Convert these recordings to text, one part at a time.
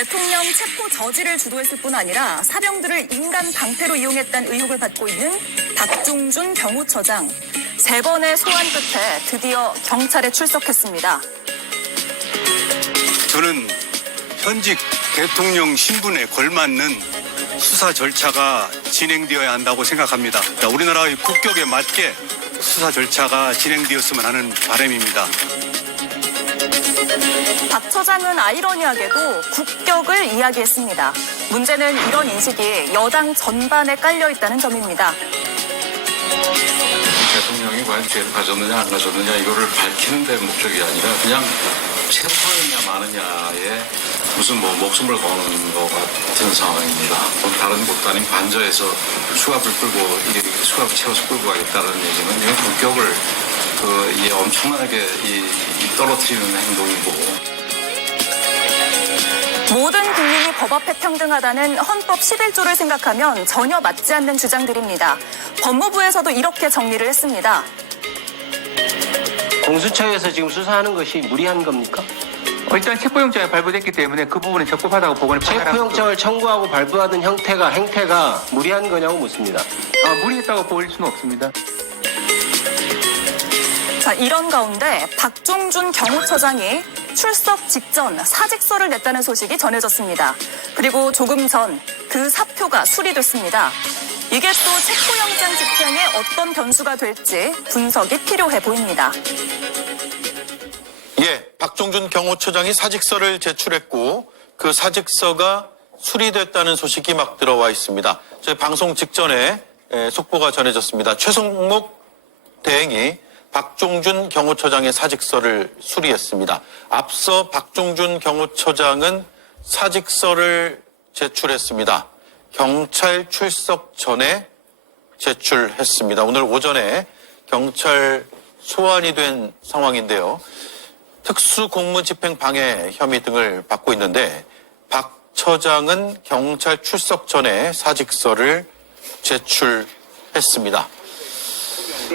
대통령 체포 저지를 주도했을 뿐 아니라 사병들을 인간 방패로 이용했다는 의혹을 받고 있는 박종준 경호처장. 3번의 소환 끝에 드디어 경찰에 출석했습니다. 저는 현직 대통령 신분에 걸맞는 수사 절차가 진행되어야 한다고 생각합니다. 우리나라의 국격에 맞게 수사 절차가 진행되었으면 하는 바람입니다. 박 처장은 아이러니하게도 국격을 이야기했습니다. 문제는 이런 인식이 여당 전반에 깔려 있다는 점입니다. 대통령이 과연 죄를 가졌느냐 안 가졌느냐 이거를 밝히는 데 목적이 아니라 그냥 체포하느냐 마느냐에 무슨 목숨을 거는 것 같은 상황입니다. 다른 곳도 아닌 관저에서 수갑을 끌고 수갑을 채워서 끌고 가겠다는 얘기는 이건 국격을 엄청나게 떨어뜨리는 행동이고. 모든 국민이 법 앞에 평등하다는 헌법 11조를 생각하면 전혀 맞지 않는 주장들입니다. 법무부에서도 이렇게 정리를 했습니다. 공수처에서 지금 수사하는 것이 무리한 겁니까? 일단 체포영장이 발부됐기 때문에 그 부분은 적법하다고 보고는 체포영장을 청구하고 발부하는 행태가 무리한 거냐고 묻습니다. 무리했다고 보일 수는 없습니다. 자, 이런 가운데 박종준 경호처장이 출석 직전 사직서를 냈다는 소식이 전해졌습니다. 그리고 조금 전 그 사표가 수리됐습니다. 이게 또 체포영장 집행에 어떤 변수가 될지 분석이 필요해 보입니다. 예, 박종준 경호처장이 사직서를 제출했고 그 사직서가 수리됐다는 소식이 막 들어와 있습니다. 저희 방송 직전에 속보가 전해졌습니다. 최성목 대행이 박종준 경호처장의 사직서를 수리했습니다. 앞서 박종준 경호처장은 사직서를 제출했습니다. 경찰 출석 전에 제출했습니다. 오늘 오전에 경찰 소환이 된 상황인데요. 특수공무집행 방해 혐의 등을 받고 있는데 박 처장은 경찰 출석 전에 사직서를 제출했습니다.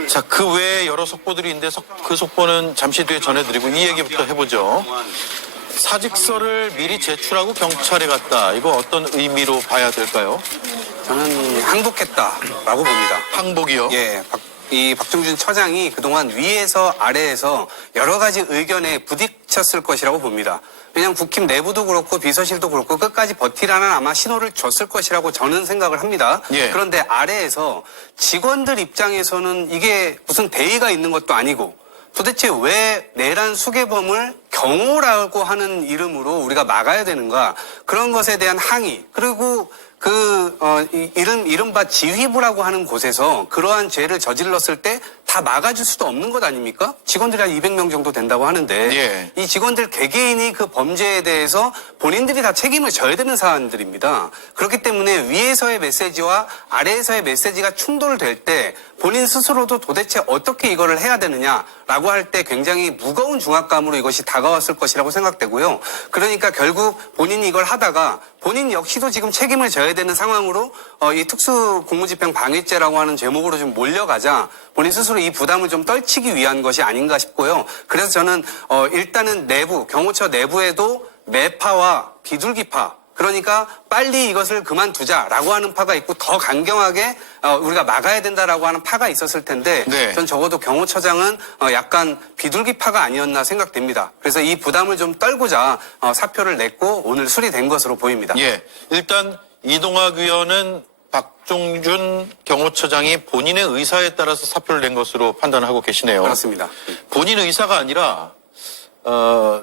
자, 그 외에 여러 속보들이 있는데 그 속보는 잠시 뒤에 전해드리고 이 얘기부터 해보죠. 사직서를 미리 제출하고 경찰에 갔다. 이거 어떤 의미로 봐야 될까요? 저는 항복했다라고 봅니다. 항복이요? 예, 이 박종준 처장이 그동안 위에서 아래에서 여러 가지 의견에 부딪혔을 것이라고 봅니다. 왜냐하면 국힘 내부도 그렇고 비서실도 그렇고 끝까지 버티라는 아마 신호를 줬을 것이라고 저는 생각을 합니다. 예. 그런데 아래에서 직원들 입장에서는 이게 무슨 대의가 있는 것도 아니고 도대체 왜 내란 수괴범을 경호라고 하는 이름으로 우리가 막아야 되는가, 그런 것에 대한 항의, 그리고 이른바 지휘부라고 하는 곳에서 그러한 죄를 저질렀을 때 다 막아줄 수도 없는 것 아닙니까? 직원들이 한 200명 정도 된다고 하는데 예. 이 직원들 개개인이 그 범죄에 대해서 본인들이 다 책임을 져야 되는 사안들입니다. 그렇기 때문에 위에서의 메시지와 아래에서의 메시지가 충돌될 때 본인 스스로도 도대체 어떻게 이거를 해야 되느냐라고 할 때 굉장히 무거운 중압감으로 이것이 다가왔을 것이라고 생각되고요. 그러니까 결국 본인이 이걸 하다가 본인 역시도 지금 책임을 져야 되는 상황으로 이 특수공무집행 방해죄라고 하는 제목으로 좀 몰려가자 본인 스스로 이 부담을 좀 떨치기 위한 것이 아닌가 싶고요. 그래서 저는 일단은 경호처 내부에도 매파와 비둘기파, 그러니까 빨리 이것을 그만두자라고 하는 파가 있고 더 강경하게 우리가 막아야 된다라고 하는 파가 있었을 텐데 네. 전 적어도 경호처장은 약간 비둘기파가 아니었나 생각됩니다. 그래서 이 부담을 좀 떨고자 사표를 냈고 오늘 수리된 것으로 보입니다. 예, 일단 이동학 위원은 박종준 경호처장이 본인의 의사에 따라서 사표를 낸 것으로 판단하고 계시네요. 그렇습니다. 본인 의사가 아니라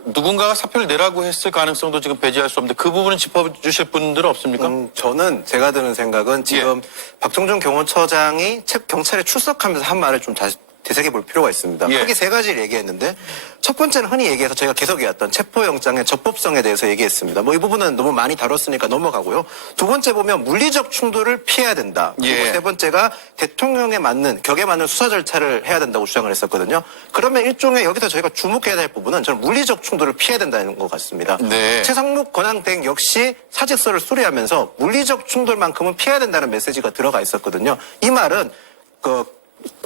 누군가가 사표를 내라고 했을 가능성도 지금 배제할 수 없는데 그 부분은 짚어주실 분들은 없습니까? 저는 제가 드는 생각은 지금 박종준 경호처장이 경찰에 출석하면서 한 말을 좀 다시 되새겨 볼 필요가 있습니다. 예. 크게 3가지를 얘기했는데 첫 번째는 흔히 얘기해서 저희가 계속 해왔던 체포영장의 적법성에 대해서 얘기했습니다. 이 부분은 너무 많이 다뤘으니까 넘어가고요. 두 번째 보면 물리적 충돌을 피해야 된다. 그리고 예. 세 번째가 대통령에 맞는 격에 맞는 수사 절차를 해야 된다고 주장을 했었거든요. 그러면 일종의 여기서 저희가 주목해야 될 부분은 저는 물리적 충돌을 피해야 된다는 것 같습니다. 네. 최상목 권한대행 역시 사직서를 수리하면서 물리적 충돌만큼은 피해야 된다는 메시지가 들어가 있었거든요. 이 말은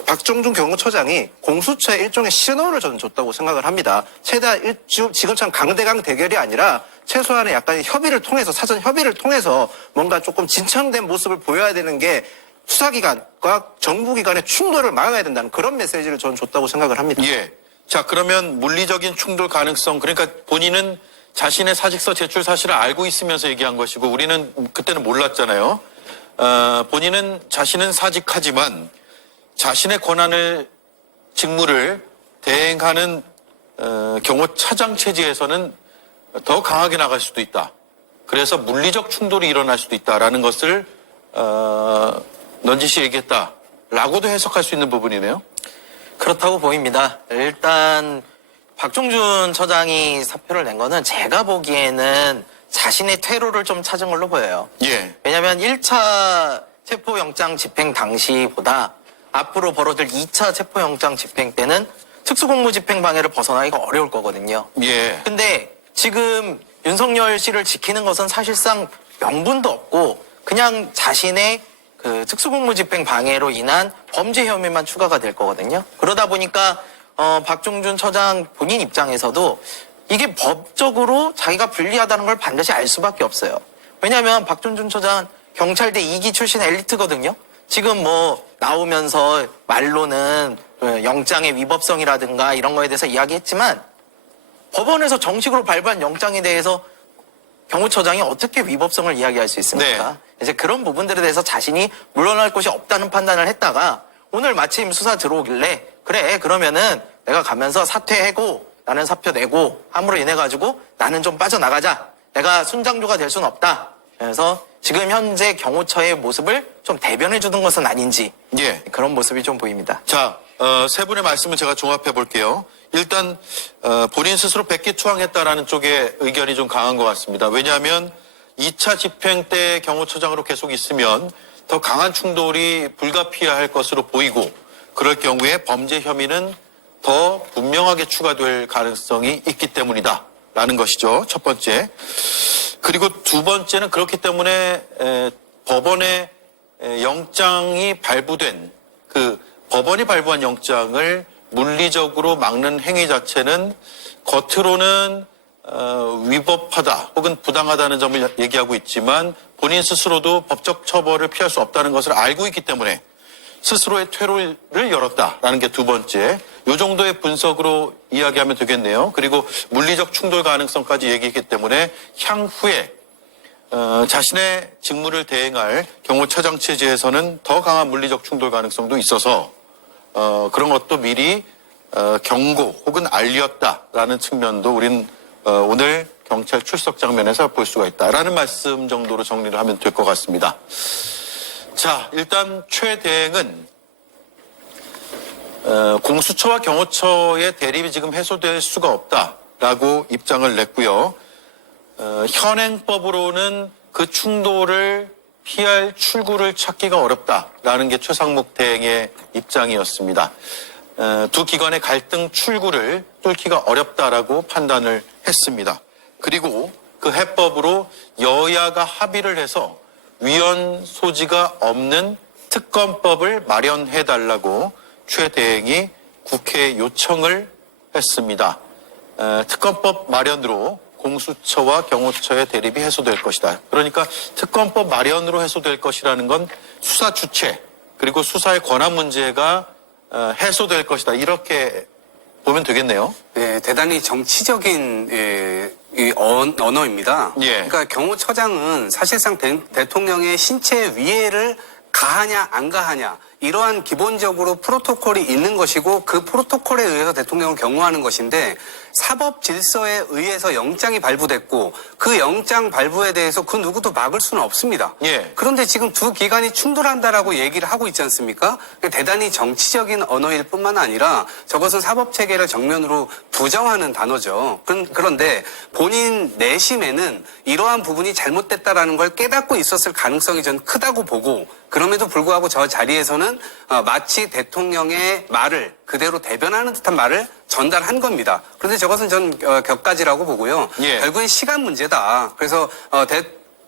박종준 경호처장이 공수처에 일종의 신호를 저는 줬다고 생각을 합니다. 최대한 지금처럼 강대강 대결이 아니라 최소한의 약간 협의를 통해서 사전 협의를 통해서 뭔가 조금 진척된 모습을 보여야 되는 게 수사기관과 정부기관의 충돌을 막아야 된다는 그런 메시지를 저는 줬다고 생각을 합니다. 예. 자, 그러면 물리적인 충돌 가능성, 그러니까 본인은 자신의 사직서 제출 사실을 알고 있으면서 얘기한 것이고 우리는 그때는 몰랐잖아요. 본인은 자신은 사직하지만 자신의 권한을 직무를 대행하는 경호처장 체제에서는 더 강하게 나갈 수도 있다. 그래서 물리적 충돌이 일어날 수도 있다라는 것을 넌지시 얘기했다라고도 해석할 수 있는 부분이네요. 그렇다고 보입니다. 일단 박종준 처장이 사표를 낸 거는 제가 보기에는 자신의 퇴로를 좀 찾은 걸로 보여요. 예. 왜냐하면 1차 체포영장 집행 당시보다 앞으로 벌어질 2차 체포영장 집행 때는 특수공무집행 방해를 벗어나기가 어려울 거거든요. 예. 근데 지금 윤석열 씨를 지키는 것은 사실상 명분도 없고 그냥 자신의 그 특수공무집행 방해로 인한 범죄 혐의만 추가가 될 거거든요. 그러다 보니까 박종준 처장 본인 입장에서도 이게 법적으로 자기가 불리하다는 걸 반드시 알 수밖에 없어요. 왜냐하면 박종준 처장 경찰대 2기 출신 엘리트거든요. 지금 뭐 나오면서 말로는 영장의 위법성이라든가 이런 거에 대해서 이야기했지만 법원에서 정식으로 발부한 영장에 대해서 경호처장이 어떻게 위법성을 이야기할 수 있습니까? 네. 이제 그런 부분들에 대해서 자신이 물러날 곳이 없다는 판단을 했다가 오늘 마침 수사 들어오길래 그래 그러면은 내가 가면서 사퇴하고 나는 사표 내고 함으로 인해 가지고 나는 좀 빠져나가자. 내가 순장주가 될 수는 없다. 그래서 지금 현재 경호처의 모습을 좀 대변해 주는 것은 아닌지 예. 그런 모습이 좀 보입니다. 자, 세 분의 말씀을 제가 종합해 볼게요. 일단 본인 스스로 백기투항했다라는 쪽에 의견이 좀 강한 것 같습니다. 왜냐하면 2차 집행 때 경호처장으로 계속 있으면 더 강한 충돌이 불가피할 것으로 보이고 그럴 경우에 범죄 혐의는 더 분명하게 추가될 가능성이 있기 때문이다라는 것이죠. 첫 번째. 그리고 두 번째는 그렇기 때문에 법원의 영장이 발부된 그 법원이 발부한 영장을 물리적으로 막는 행위 자체는 겉으로는 위법하다 혹은 부당하다는 점을 얘기하고 있지만 본인 스스로도 법적 처벌을 피할 수 없다는 것을 알고 있기 때문에 스스로의 퇴로를 열었다라는 게 두 번째. 이 정도의 분석으로 이야기하면 되겠네요. 그리고 물리적 충돌 가능성까지 얘기했기 때문에 향후에 자신의 직무를 대행할 경호처장 체제에서는 더 강한 물리적 충돌 가능성도 있어서 그런 것도 미리 경고 혹은 알렸다라는 측면도 우린 오늘 경찰 출석 장면에서 볼 수가 있다라는 말씀 정도로 정리를 하면 될 것 같습니다. 자, 일단 최 대행은 공수처와 경호처의 대립이 지금 해소될 수가 없다라고 입장을 냈고요. 현행법으로는 그 충돌을 피할 출구를 찾기가 어렵다라는 게 최상목 대행의 입장이었습니다. 두 기관의 갈등 출구를 뚫기가 어렵다라고 판단을 했습니다. 그리고 그 해법으로 여야가 합의를 해서 위헌 소지가 없는 특검법을 마련해달라고 최 대행이 국회에 요청을 했습니다. 특검법 마련으로 공수처와 경호처의 대립이 해소될 것이다. 그러니까 특검법 마련으로 해소될 것이라는 건 수사 주체 그리고 수사의 권한 문제가 해소될 것이다. 이렇게 보면 되겠네요. 네, 대단히 정치적인 이 언어입니다. 예. 그러니까 경호처장은 사실상 대통령의 신체 위해를 가하냐 안 가하냐 이러한 기본적으로 프로토콜이 있는 것이고 그 프로토콜에 의해서 대통령을 경호하는 것인데 사법 질서에 의해서 영장이 발부됐고 그 영장 발부에 대해서 그 누구도 막을 수는 없습니다. 예. 그런데 지금 두 기관이 충돌한다라고 얘기를 하고 있지 않습니까? 대단히 정치적인 언어일 뿐만 아니라 저것은 사법 체계를 정면으로 부정하는 단어죠. 그런데 본인 내심에는 이러한 부분이 잘못됐다라는 걸 깨닫고 있었을 가능성이 전 크다고 보고 그럼에도 불구하고 저 자리에서는 마치 대통령의 말을 그대로 대변하는 듯한 말을 전달한 겁니다. 그런데 저것은 전 격가지라고 보고요. 예. 결국엔 시간 문제다. 그래서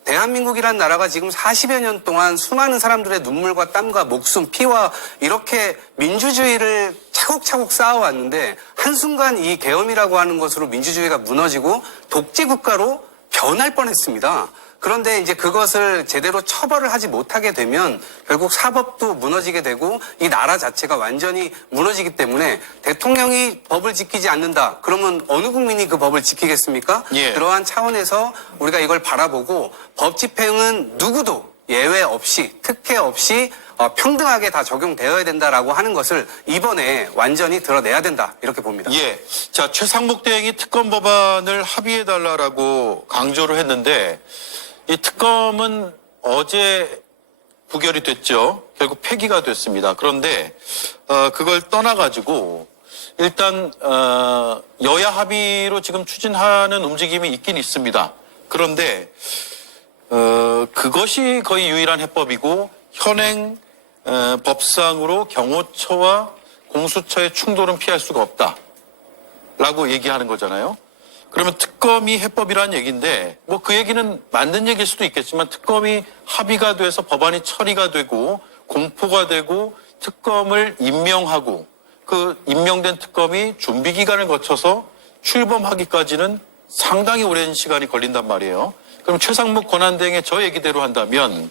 대한민국이라는 나라가 지금 40여 년 동안 수많은 사람들의 눈물과 땀과 목숨, 피와 이렇게 민주주의를 차곡차곡 쌓아왔는데 한순간 이 계엄이라고 하는 것으로 민주주의가 무너지고 독재 국가로 변할 뻔했습니다. 그런데 이제 그것을 제대로 처벌을 하지 못하게 되면 결국 사법도 무너지게 되고 이 나라 자체가 완전히 무너지기 때문에 대통령이 법을 지키지 않는다. 그러면 어느 국민이 그 법을 지키겠습니까? 예. 그러한 차원에서 우리가 이걸 바라보고 법 집행은 누구도 예외 없이 특혜 없이 평등하게 다 적용되어야 된다라고 하는 것을 이번에 완전히 드러내야 된다 이렇게 봅니다. 예. 자, 최상목 대행이 특검 법안을 합의해달라고 강조를 했는데 이 특검은 어제 부결이 됐죠. 결국 폐기가 됐습니다. 그런데 그걸 떠나가지고 일단 여야 합의로 지금 추진하는 움직임이 있긴 있습니다. 그런데 그것이 거의 유일한 해법이고 현행 법상으로 경호처와 공수처의 충돌은 피할 수가 없다라고 얘기하는 거잖아요. 그러면 특검이 해법이라는 얘기인데 뭐 그 얘기는 맞는 얘기일 수도 있겠지만 특검이 합의가 돼서 법안이 처리가 되고 공포가 되고 특검을 임명하고 그 임명된 특검이 준비 기간을 거쳐서 출범하기까지는 상당히 오랜 시간이 걸린단 말이에요. 그럼 최상목 권한대행의 저 얘기대로 한다면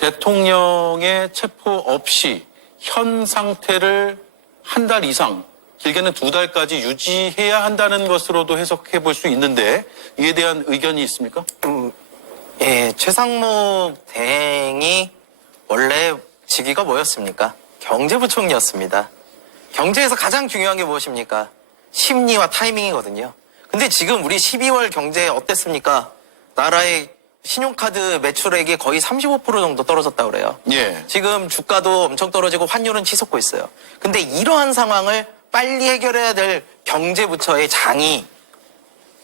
대통령의 체포 없이 현 상태를 한 달 이상 길게는 2달까지 유지해야 한다는 것으로도 해석해 볼 수 있는데 이에 대한 의견이 있습니까? 예, 최상목 대행이 원래 직위가 뭐였습니까? 경제부총리였습니다. 경제에서 가장 중요한 게 무엇입니까? 심리와 타이밍이거든요. 근데 지금 우리 12월 경제 어땠습니까? 나라의 신용카드 매출액이 거의 35% 정도 떨어졌다고 그래요. 예. 지금 주가도 엄청 떨어지고 환율은 치솟고 있어요. 근데 이러한 상황을 빨리 해결해야 될 경제부처의 장이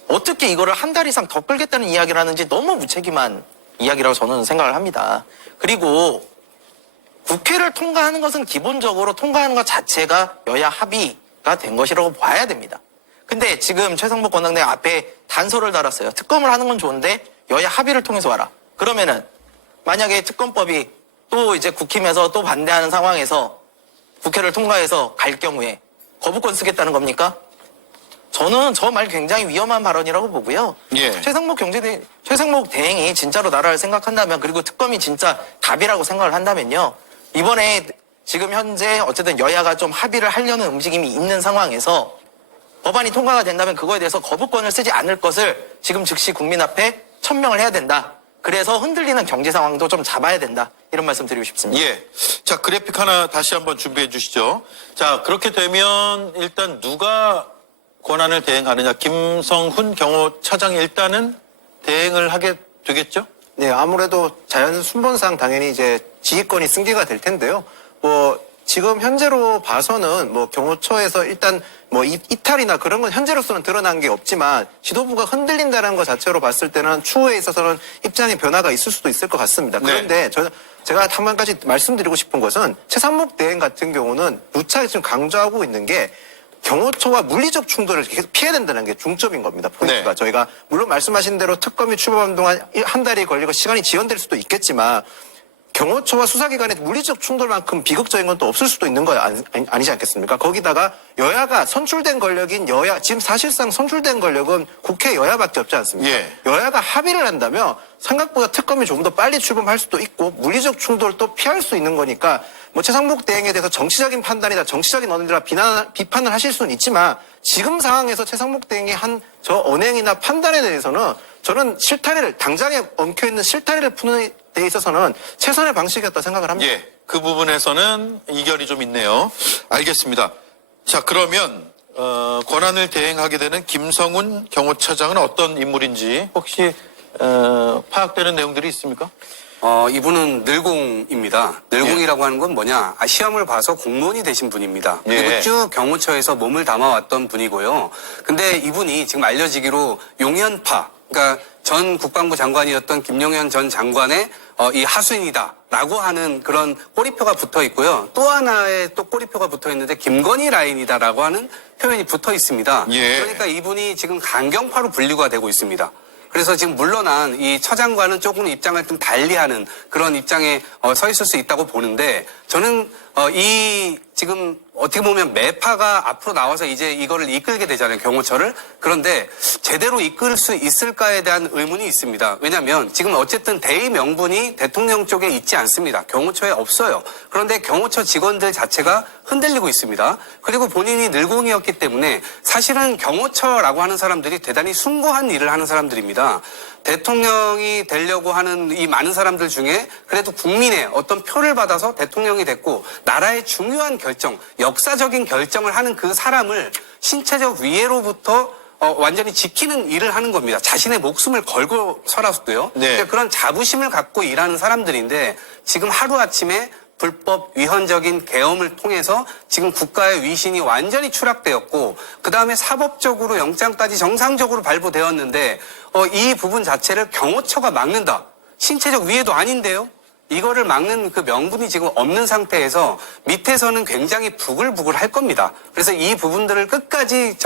어떻게 이거를 한 달 이상 더 끌겠다는 이야기를 하는지 너무 무책임한 이야기라고 저는 생각을 합니다. 그리고 국회를 통과하는 것은 기본적으로 통과하는 것 자체가 여야 합의가 된 것이라고 봐야 됩니다. 근데 지금 최상목 권한대행 앞에 단서를 달았어요. 특검을 하는 건 좋은데 여야 합의를 통해서 와라. 그러면은 만약에 특검법이 또 이제 국힘에서 또 반대하는 상황에서 국회를 통과해서 갈 경우에 거부권 쓰겠다는 겁니까? 저는 저 말 굉장히 위험한 발언이라고 보고요. 예. 최상목 대행이 진짜로 나라를 생각한다면 그리고 특검이 진짜 답이라고 생각을 한다면요. 이번에 지금 현재 어쨌든 여야가 좀 합의를 하려는 움직임이 있는 상황에서 법안이 통과가 된다면 그거에 대해서 거부권을 쓰지 않을 것을 지금 즉시 국민 앞에 천명을 해야 된다. 그래서 흔들리는 경제 상황도 좀 잡아야 된다. 이런 말씀 드리고 싶습니다. 예. 자, 그래픽 하나 다시 한번 준비해 주시죠. 자, 그렇게 되면 일단 누가 권한을 대행하느냐. 김성훈 경호처장이 일단은 대행을 하게 되겠죠? 네, 아무래도 자연 순번상 당연히 이제 지휘권이 승계가 될 텐데요. 지금 현재로 봐서는 경호처에서 일단 이탈이나 그런 건 현재로서는 드러난 게 없지만 지도부가 흔들린다는 것 자체로 봤을 때는 추후에 있어서는 입장의 변화가 있을 수도 있을 것 같습니다. 그런데 제가 한 가지 말씀드리고 싶은 것은 최상목 대행 같은 경우는 누차 지금 강조하고 있는 게 경호처와 물리적 충돌을 계속 피해야 된다는 게 중점인 겁니다. 포인트가. 네. 저희가 물론 말씀하신 대로 특검이 출범하는 동안 한 달이 걸리고 시간이 지연될 수도 있겠지만 경호처와 수사기관의 물리적 충돌만큼 비극적인 건 또 없을 수도 있는 거 아니지 않겠습니까? 거기다가 여야가 선출된 권력인 지금 사실상 선출된 권력은 국회 여야밖에 없지 않습니까? 예. 여야가 합의를 한다면 생각보다 특검이 조금 더 빨리 출범할 수도 있고 물리적 충돌도 피할 수 있는 거니까 최상목 대행에 대해서 정치적인 판단이다, 정치적인 언행이라 비판을 하실 수는 있지만 지금 상황에서 최상목 대행이 한 저 언행이나 판단에 대해서는 저는 실타래를 당장에 엉켜있는 실타래를 푸는 데 있어서는 최선의 방식이었다 생각을 합니다. 예. 그 부분에서는 이견이 좀 있네요. 알겠습니다. 자, 그러면 권한을 대행하게 되는 김성훈 경호처장은 어떤 인물인지 혹시 파악되는 내용들이 있습니까? 이분은 늘공입니다. 늘공이라고 하는 건 뭐냐? 시험을 봐서 공무원이 되신 분입니다. 그리고 예. 쭉 경호처에서 몸을 담아왔던 분이고요. 근데 이분이 지금 알려지기로 용현파, 그러니까 전 국방부 장관이었던 김용현 전 장관의 이 하수인이다라고 하는 그런 꼬리표가 붙어 있고요. 또 하나의 또 꼬리표가 붙어 있는데 김건희 라인이다라고 하는 표현이 붙어 있습니다. 예. 그러니까 이분이 지금 강경파로 분류가 되고 있습니다. 그래서 지금 물러난 이 처장과는 조금 입장을 좀 달리하는 그런 입장에 서 있을 수 있다고 보는데 저는 이 지금 어떻게 보면 매파가 앞으로 나와서 이제 이거를 이끌게 되잖아요, 경호처를. 그런데 제대로 이끌 수 있을까에 대한 의문이 있습니다. 왜냐하면 지금 어쨌든 대의 명분이 대통령 쪽에 있지 않습니다. 경호처에 없어요. 그런데 경호처 직원들 자체가 흔들리고 있습니다. 그리고 본인이 늘공이었기 때문에 사실은 경호처라고 하는 사람들이 대단히 숭고한 일을 하는 사람들입니다. 대통령이 되려고 하는 이 많은 사람들 중에 그래도 국민의 어떤 표를 받아서 대통령이 됐고 나라의 중요한 결정, 역사적인 결정을 하는 그 사람을 신체적 위해로부터 완전히 지키는 일을 하는 겁니다. 자신의 목숨을 걸고서라도요. 네. 그런 자부심을 갖고 일하는 사람들인데 지금 하루아침에 불법 위헌적인 계엄을 통해서 지금 국가의 위신이 완전히 추락되었고 그다음에 사법적으로 영장까지 정상적으로 발부되었는데 이 부분 자체를 경호처가 막는다. 신체적 위해도 아닌데요. 이거를 막는 그 명분이 지금 없는 상태에서 밑에서는 굉장히 부글부글 할 겁니다. 그래서 이 부분들을 끝까지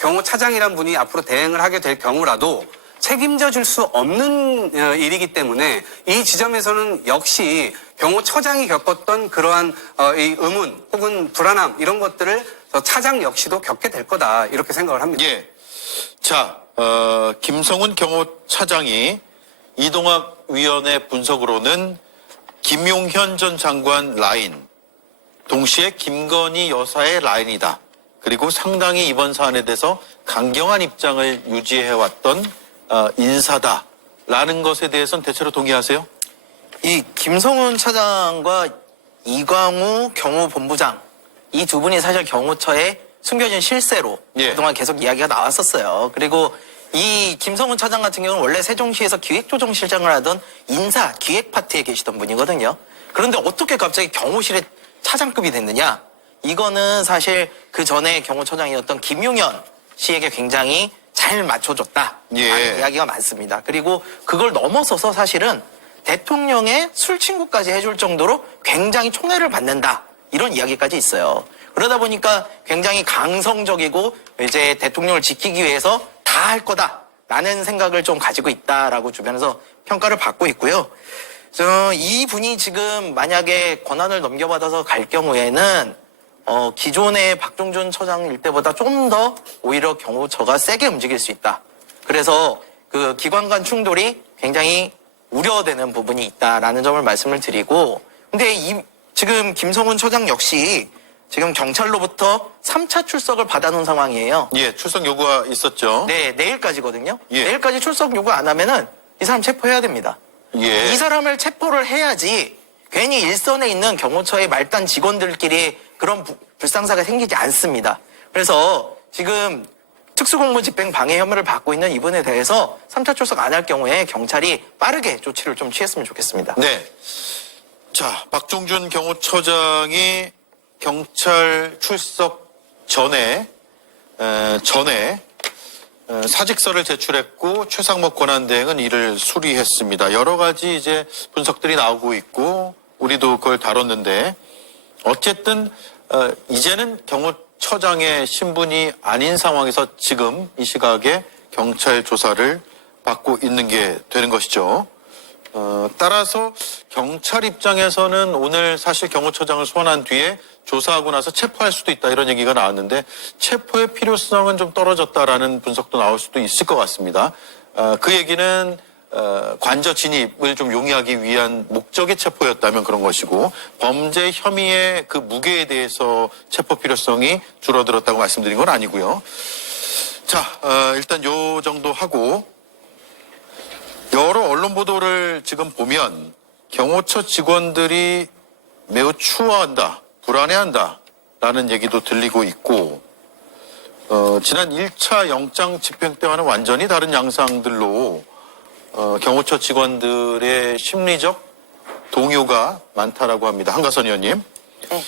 경호차장이란 분이 앞으로 대행을 하게 될 경우라도 책임져 줄 수 없는 일이기 때문에 이 지점에서는 역시 경호처장이 겪었던 그러한 이 의문 혹은 불안함 이런 것들을 차장 역시도 겪게 될 거다 이렇게 생각을 합니다. 예. 자, 김성훈 경호차장이 이동학 위원회 분석으로는 김용현 전 장관 라인, 동시에 김건희 여사의 라인이다. 그리고 상당히 이번 사안에 대해서 강경한 입장을 유지해왔던 인사다라는 것에 대해서는 대체로 동의하세요? 이 김성훈 차장과 이광우 경호본부장 이 두 분이 사실 경호처의 숨겨진 실세로 예. 그동안 계속 이야기가 나왔었어요. 그리고 이 김성훈 차장 같은 경우는 원래 세종시에서 기획조정실장을 하던 인사 기획 파트에 계시던 분이거든요. 그런데 어떻게 갑자기 경호실의 차장급이 됐느냐? 이거는 사실 그 전에 경호처장이었던 김용현 씨에게 굉장히 잘 맞춰줬다. 예. 라는 이야기가 많습니다. 그리고 그걸 넘어서서 사실은 대통령의 술 친구까지 해줄 정도로 굉장히 총애를 받는다. 이런 이야기까지 있어요. 그러다 보니까 굉장히 강성적이고 이제 대통령을 지키기 위해서 다 할 거다라는 생각을 좀 가지고 있다라고 주변에서 평가를 받고 있고요. 이 분이 지금 만약에 권한을 넘겨받아서 갈 경우에는 기존의 박종준 처장일 때보다 좀 더 오히려 경호처가 세게 움직일 수 있다. 그래서 그 기관 간 충돌이 굉장히 우려되는 부분이 있다라는 점을 말씀을 드리고, 근데 지금 김성훈 처장 역시 지금 경찰로부터 3차 출석을 받아놓은 상황이에요. 예, 출석 요구가 있었죠. 네, 내일까지거든요. 예. 내일까지 출석 요구 안 하면은 이 사람 체포해야 됩니다. 예. 이 사람을 체포를 해야지 괜히 일선에 있는 경호처의 말단 직원들끼리 그런 불상사가 생기지 않습니다. 그래서 지금 특수공무집행 방해 혐의를 받고 있는 이분에 대해서 3차 출석 안 할 경우에 경찰이 빠르게 조치를 좀 취했으면 좋겠습니다. 네. 자, 박종준 경호처장이 경찰 출석 전에 사직서를 제출했고 최상목 권한대행은 이를 수리했습니다. 여러 가지 이제 분석들이 나오고 있고 우리도 그걸 다뤘는데 어쨌든 이제는 경호처장의 신분이 아닌 상황에서 지금 이 시각에 경찰 조사를 받고 있는 게 되는 것이죠. 따라서 경찰 입장에서는 오늘 사실 경호처장을 소환한 뒤에 조사하고 나서 체포할 수도 있다 이런 얘기가 나왔는데 체포의 필요성은 좀 떨어졌다라는 분석도 나올 수도 있을 것 같습니다. 그 얘기는 관저 진입을 좀 용이하기 위한 목적의 체포였다면 그런 것이고 범죄 혐의의 그 무게에 대해서 체포 필요성이 줄어들었다고 말씀드린 건 아니고요. 자, 일단 요 정도 하고 여러 언론 보도를 지금 보면 경호처 직원들이 매우 추워한다, 불안해한다 라는 얘기도 들리고 있고 지난 1차 영장 집행 때와는 완전히 다른 양상들로 경호처 직원들의 심리적 동요가 많다라고 합니다. 한가선 의원님. 네.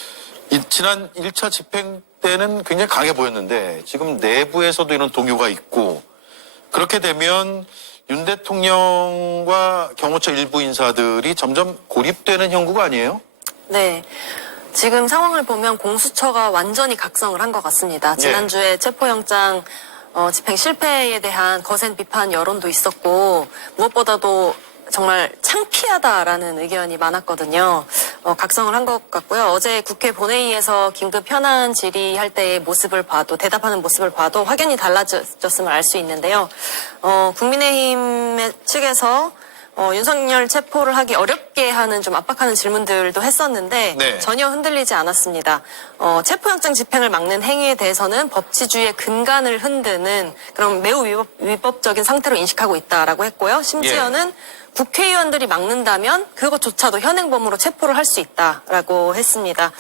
지난 1차 집행 때는 굉장히 강해 보였는데 지금 내부에서도 이런 동요가 있고 그렇게 되면 윤 대통령과 경호처 일부 인사들이 점점 고립되는 형국가 아니에요? 네. 지금 상황을 보면 공수처가 완전히 각성을 한 것 같습니다. 지난주에 체포영장 집행 실패에 대한 거센 비판 여론도 있었고 무엇보다도 정말 창피하다라는 의견이 많았거든요. 각성을 한 것 같고요. 어제 국회 본회의에서 긴급 현안 질의할 때의 모습을 봐도, 대답하는 모습을 봐도 확연히 달라졌음을 알 수 있는데요. 국민의힘 측에서 윤석열 체포를 하기 어렵게 하는 좀 압박하는 질문들도 했었는데 네. 전혀 흔들리지 않았습니다. 체포영장 집행을 막는 행위에 대해서는 법치주의의 근간을 흔드는 그런 매우 위법적인 상태로 인식하고 있다라고 했고요. 심지어는 국회의원들이 막는다면 그것조차도 현행범으로 체포를 할 수 있다라고 했습니다.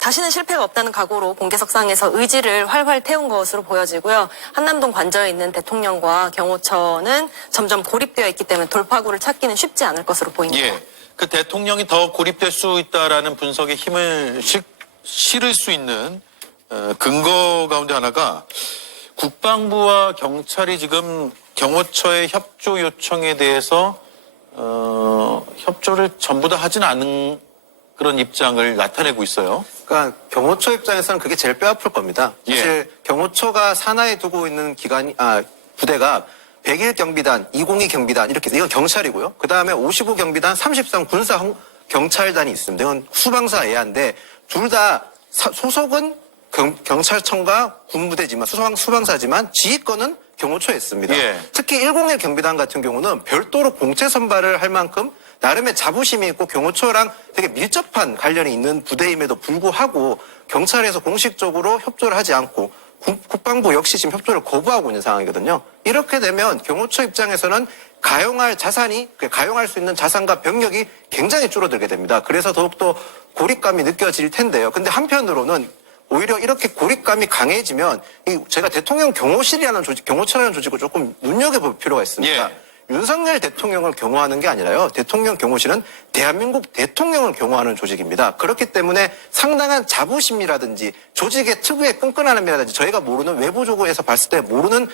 다시는 실패가 없다는 각오로 공개석상에서 의지를 활활 태운 것으로 보여지고요. 한남동 관저에 있는 대통령과 경호처는 점점 고립되어 있기 때문에 돌파구를 찾기는 쉽지 않을 것으로 보입니다. 예. 그 대통령이 더 고립될 수 있다라는 분석에 힘을 실을 수 있는 근거 가운데 하나가 국방부와 경찰이 지금 경호처의 협조 요청에 대해서 협조를 전부 다 하진 않은 그런 입장을 나타내고 있어요. 그러니까 경호처 입장에서는 그게 제일 뼈아플 겁니다. 사실 경호처가 산하에 두고 있는 부대가 101 경비단, 202 경비단 이렇게 이건 경찰이고요. 그 다음에 55 경비단, 33 군사 경찰단이 있습니다. 이건 수방사 예하인데 둘 다 소속은 경찰청과 군부대지만 수방사지만 지휘권은 경호처에 있습니다. 예. 특히 101 경비단 같은 경우는 별도로 공채 선발을 할 만큼 나름의 자부심이 있고 경호처랑 되게 밀접한 관련이 있는 부대임에도 불구하고 경찰에서 공식적으로 협조를 하지 않고 국방부 역시 지금 협조를 거부하고 있는 상황이거든요. 이렇게 되면 경호처 입장에서는 가용할 수 있는 자산과 병력이 굉장히 줄어들게 됩니다. 그래서 더욱더 고립감이 느껴질 텐데요. 근데 한편으로는 오히려 이렇게 고립감이 강해지면 제가 대통령 경호실이라는 경호처라는 조직을 조금 눈여겨볼 필요가 있습니다. 예. 윤석열 대통령을 경호하는 게 아니라요. 대통령 경호실은 대한민국 대통령을 경호하는 조직입니다. 그렇기 때문에 상당한 자부심이라든지 조직의 특유의 끈끈함이라든지 저희가 모르는 외부적으로서 봤을 때 모르는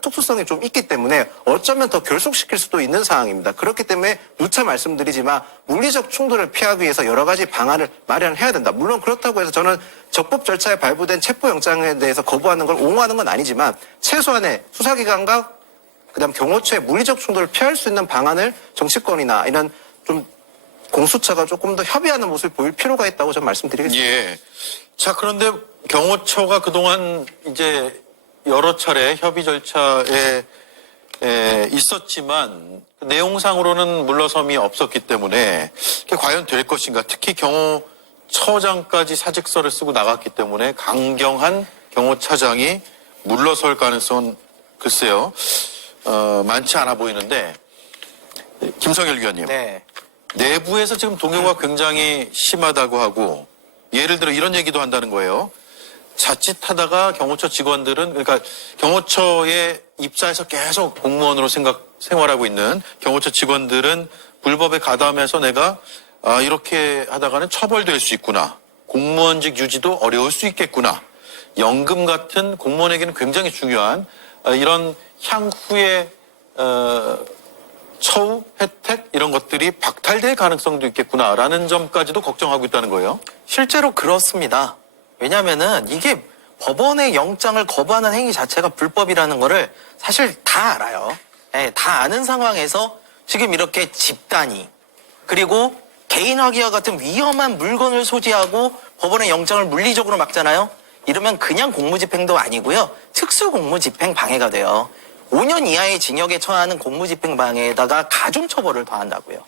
특수성이 좀 있기 때문에 어쩌면 더 결속시킬 수도 있는 상황입니다. 그렇기 때문에 누차 말씀드리지만 물리적 충돌을 피하기 위해서 여러 가지 방안을 마련해야 된다. 물론 그렇다고 해서 저는 적법 절차에 발부된 체포영장에 대해서 거부하는 걸 옹호하는 건 아니지만 최소한의 수사기관과 그다음 경호처의 물리적 충돌을 피할 수 있는 방안을 정치권이나 이런 좀 공수처가 조금 더 협의하는 모습을 보일 필요가 있다고 좀 말씀드리겠습니다. 예. 자, 그런데 경호처가 그동안 이제 여러 차례 협의 절차에 있었지만 내용상으로는 물러섬이 없었기 때문에 그게 과연 될 것인가. 특히 경호처장까지 사직서를 쓰고 나갔기 때문에 강경한 경호차장이 물러설 가능성은 글쎄요. 많지 않아 보이는데 김성열 위원님. 네. 내부에서 지금 동요가 굉장히 심하다고 하고 예를 들어 이런 얘기도 한다는 거예요. 자칫하다가 경호처 직원들은 그러니까 경호처에 입사해서 계속 공무원으로 생활하고 있는 경호처 직원들은 불법에 가담해서 내가 이렇게 하다가는 처벌될 수 있구나. 공무원직 유지도 어려울 수 있겠구나. 연금 같은 공무원에게는 굉장히 중요한 이런 향후의 처우, 혜택 이런 것들이 박탈될 가능성도 있겠구나라는 점까지도 걱정하고 있다는 거예요. 실제로 그렇습니다. 왜냐면은 이게 법원의 영장을 거부하는 행위 자체가 불법이라는 거를 사실 다 알아요. 네, 다 아는 상황에서 지금 이렇게 집단이 그리고 개인화기와 같은 위험한 물건을 소지하고 법원의 영장을 물리적으로 막잖아요. 이러면 그냥 공무집행도 아니고요. 특수공무집행 방해가 돼요. 5년 이하의 징역에 처하는 공무집행 방해에다가 가중처벌을 더한다고요.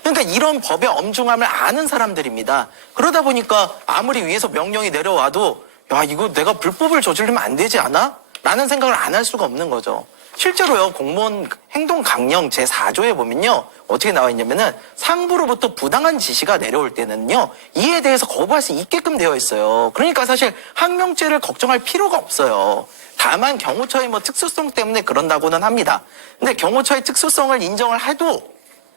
그러니까 이런 법의 엄중함을 아는 사람들입니다. 그러다 보니까 아무리 위에서 명령이 내려와도 야 이거 내가 불법을 저지르면 안 되지 않아? 라는 생각을 안 할 수가 없는 거죠. 실제로요 공무원 행동강령 제4조에 보면요 어떻게 나와 있냐면은 상부로부터 부당한 지시가 내려올 때는요 이에 대해서 거부할 수 있게끔 되어 있어요. 그러니까 사실 항명죄를 걱정할 필요가 없어요. 다만 경호처의 특수성 때문에 그런다고는 합니다. 근데 경호처의 특수성을 인정을 해도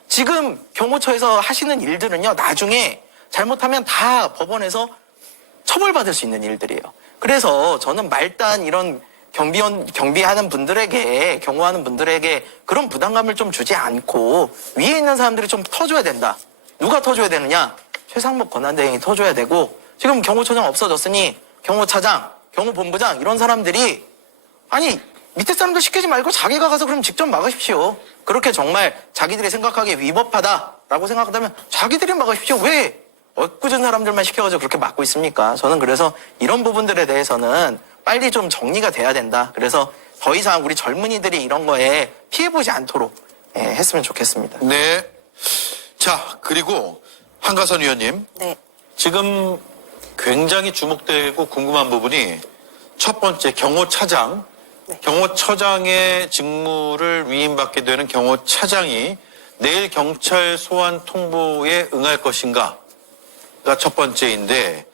지금 경호처에서 하시는 일들은요 나중에 잘못하면 다 법원에서 처벌받을 수 있는 일들이에요. 그래서 저는 말단 이런 경비하는 분들에게 경호하는 분들에게 그런 부담감을 좀 주지 않고 위에 있는 사람들이 좀 터줘야 된다. 누가 터줘야 되느냐? 최상목 권한대행이 터줘야 되고 지금 경호처장 없어졌으니 경호차장, 경호본부장 이런 사람들이 아니 밑에 사람들 시키지 말고 자기가 가서 그럼 직접 막으십시오. 그렇게 정말 자기들이 생각하기에 위법하다. 막았다라고 생각한다면 자기들이 막으십시오. 왜 엊그전 사람들만 시켜가지고 그렇게 막고 있습니까? 저는 그래서 이런 부분들에 대해서는 빨리 좀 정리가 돼야 된다. 그래서 더 이상 우리 젊은이들이 이런 거에 피해보지 않도록 했으면 좋겠습니다. 네. 자, 그리고 한가선 의원님. 네. 지금 굉장히 주목되고 궁금한 부분이 첫 번째 경호차장. 네. 경호처장의 직무를 위임받게 되는 경호차장이 내일 경찰 소환 통보에 응할 것인가가 첫 번째인데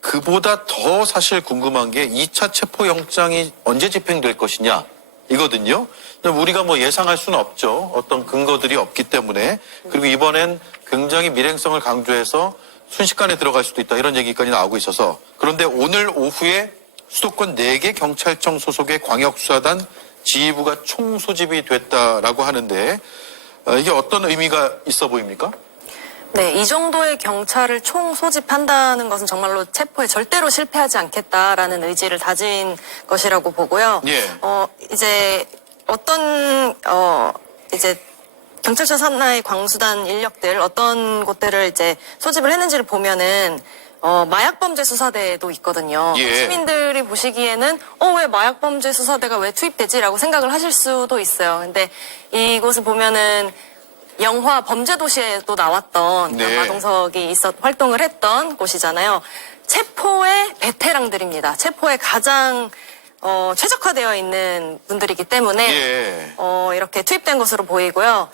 그보다 더 사실 궁금한 게 2차 체포영장이 언제 집행될 것이냐 이거든요. 우리가 뭐 예상할 수는 없죠. 어떤 근거들이 없기 때문에. 그리고 이번엔 굉장히 밀행성을 강조해서 순식간에 들어갈 수도 있다 이런 얘기까지 나오고 있어서 그런데 오늘 오후에 수도권 4개 경찰청 소속의 광역수사단 지휘부가 총소집이 됐다라고 하는데 이게 어떤 의미가 있어 보입니까? 네, 이 정도의 경찰을 총 소집한다는 것은 정말로 체포에 절대로 실패하지 않겠다라는 의지를 다진 것이라고 보고요. 예. 이제 이제 경찰서 산하의 광수단 인력들 어떤 곳들을 이제 소집을 했는지를 보면은 마약범죄 수사대도 있거든요. 예. 시민들이 보시기에는 왜 마약범죄 수사대가 왜 투입되지라고 생각을 하실 수도 있어요. 근데 이곳을 보면은 영화 범죄도시에도 나왔던 네. 마동석이 활동을 했던 곳이잖아요. 체포의 베테랑들입니다. 체포에 가장 최적화되어 있는 분들이기 때문에 예. 이렇게 투입된 것으로 보이고요.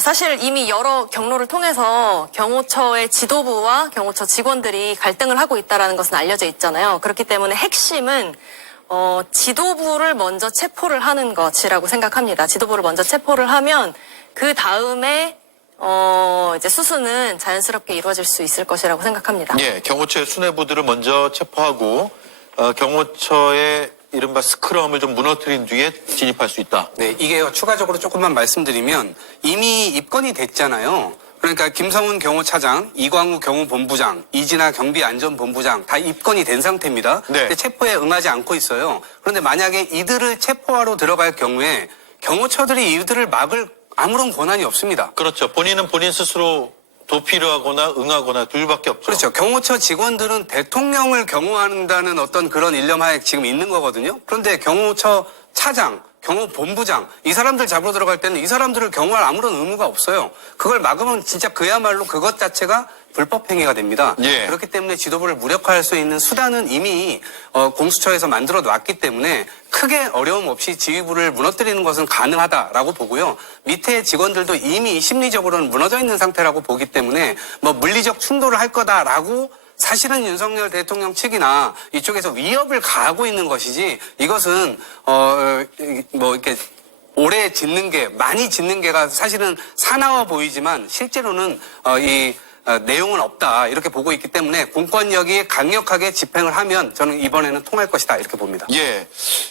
사실 이미 여러 경로를 통해서 경호처의 지도부와 경호처 직원들이 갈등을 하고 있다는 것은 알려져 있잖아요. 그렇기 때문에 핵심은 지도부를 먼저 체포를 하는 것이라고 생각합니다. 지도부를 먼저 체포를 하면 그 다음에 이제 수수는 자연스럽게 이루어질 수 있을 것이라고 생각합니다. 예, 경호처의 수뇌부들을 먼저 체포하고 경호처의 이른바 스크럼을 좀 무너뜨린 뒤에 진입할 수 있다. 네, 이게 추가적으로 조금만 말씀드리면 이미 입건이 됐잖아요. 그러니까 김성훈 경호차장, 이광우 경호본부장, 이진아 경비안전본부장 다 입건이 된 상태입니다. 네. 근데 체포에 응하지 않고 있어요. 그런데 만약에 이들을 체포하러 들어갈 경우에 경호처들이 이들을 막을 아무런 권한이 없습니다. 그렇죠. 본인은 본인 스스로 도피를 하거나 응하거나 둘밖에 없죠. 그렇죠. 경호처 직원들은 대통령을 경호한다는 어떤 그런 일념하에 지금 있는 거거든요. 그런데 경호처 차장, 경호본부장 이 사람들 잡으러 들어갈 때는 이 사람들을 경호할 아무런 의무가 없어요. 그걸 막으면 진짜 그야말로 그것 자체가 불법 행위가 됩니다. 예. 그렇기 때문에 지도부를 무력화할 수 있는 수단은 이미 공수처에서 만들어 놨기 때문에 크게 어려움 없이 지휘부를 무너뜨리는 것은 가능하다라고 보고요. 밑에 직원들도 이미 심리적으로는 무너져 있는 상태라고 보기 때문에 뭐 물리적 충돌을 할 거다라고 사실은 윤석열 대통령 측이나 이쪽에서 위협을 가하고 있는 것이지 이것은 뭐 이렇게 오래 짓는 게 많이 짓는 게가 사실은 사나워 보이지만 실제로는 내용은 없다 이렇게 보고 있기 때문에 공권력이 강력하게 집행을 하면 저는 이번에는 통할 것이다 이렇게 봅니다. 예.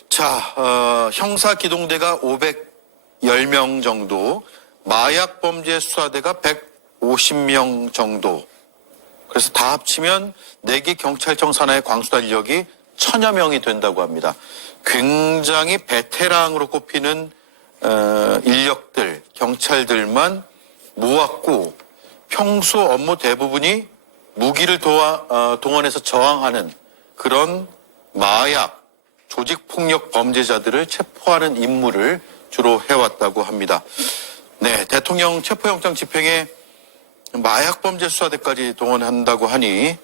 자, 형사기동대가 510명 정도, 마약범죄 수사대가 150명 정도. 그래서 다 합치면 4개 경찰청 산하의 광수단 인력이 1000여 명이 된다고 합니다. 굉장히 베테랑으로 꼽히는 인력들, 경찰들만 모았고 평소 업무 대부분이 무기를 동원해서 저항하는 그런 마약, 조직폭력 범죄자들을 체포하는 임무를 주로 해왔다고 합니다. 네, 대통령 체포영장 집행에 마약범죄 수사대까지 동원한다고 하니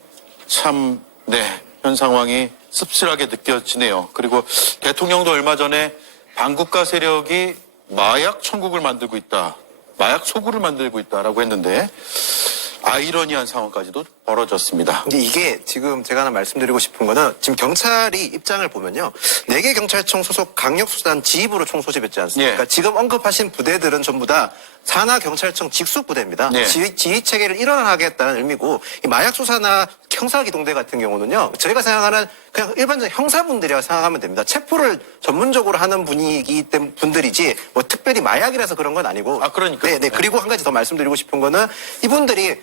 참, 네, 현 상황이 씁쓸하게 느껴지네요. 그리고 대통령도 얼마 전에 반국가 세력이 마약 천국을 만들고 있다. 마약 소굴을 만들고 있다라고 했는데 아이러니한 상황까지도 벌어졌습니다. 근데 이게 지금 제가 하나 말씀드리고 싶은 거는 지금 경찰이 입장을 보면요. 4개 경찰청 소속 강력수사단 지휘부로 총소집했지 않습니까? 예. 지금 언급하신 부대들은 전부 다 산하 경찰청 직속 부대입니다. 예. 지휘 체계를 일원하겠다는 의미고 이 마약 수사나 형사기동대 같은 경우는요. 저희가 생각하는 그냥 일반적인 형사분들이라고 생각하면 됩니다. 체포를 전문적으로 하는 분들이지 뭐 특별히 마약이라서 그런 건 아니고. 아, 그러니까요. 네. 그리고 한 가지 더 말씀드리고 싶은 거는 이분들이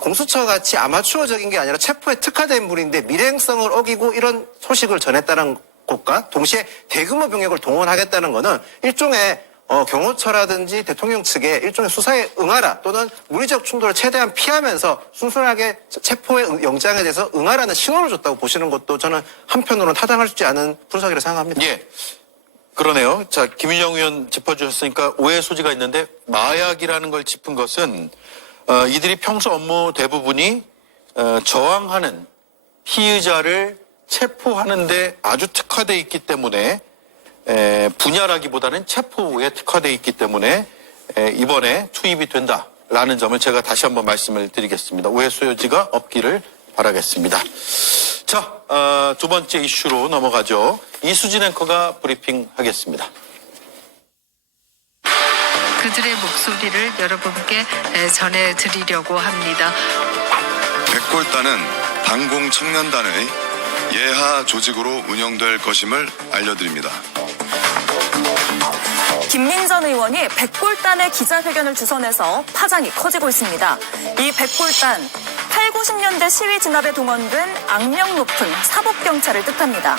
공수처 같이 아마추어적인 게 아니라 체포에 특화된 분인데 밀행성을 어기고 이런 소식을 전했다는 것과 동시에 대규모 병력을 동원하겠다는 거는 일종의 경호처라든지 대통령 측에 일종의 수사에 응하라 또는 물리적 충돌을 최대한 피하면서 순순하게 체포의 영장에 대해서 응하라는 신호를 줬다고 보시는 것도 저는 한편으로는 타당할 수 있지 않은 분석이라고 생각합니다. 예. 그러네요. 자, 김윤영 의원 짚어주셨으니까 오해 소지가 있는데 마약이라는 걸 짚은 것은 이들이 평소 업무 대부분이 저항하는 피의자를 체포하는데 아주 특화되어 있기 때문에 분야라기보다는 체포에 특화되어 있기 때문에 이번에 투입이 된다라는 점을 제가 다시 한번 말씀을 드리겠습니다. 오해 소지가 없기를 바라겠습니다. 자, 두 번째 이슈로 넘어가죠. 이수진 앵커가 브리핑하겠습니다. 그들의 목소리를 여러분께 전해드리려고 합니다. 백골단은 반공청년단의 예하 조직으로 운영될 것임을 알려드립니다. 김민전 의원이 백골단의 기자회견을 주선해서 파장이 커지고 있습니다. 이 백골단, 8, 90년대 시위 진압에 동원된 악명 높은 사법경찰을 뜻합니다.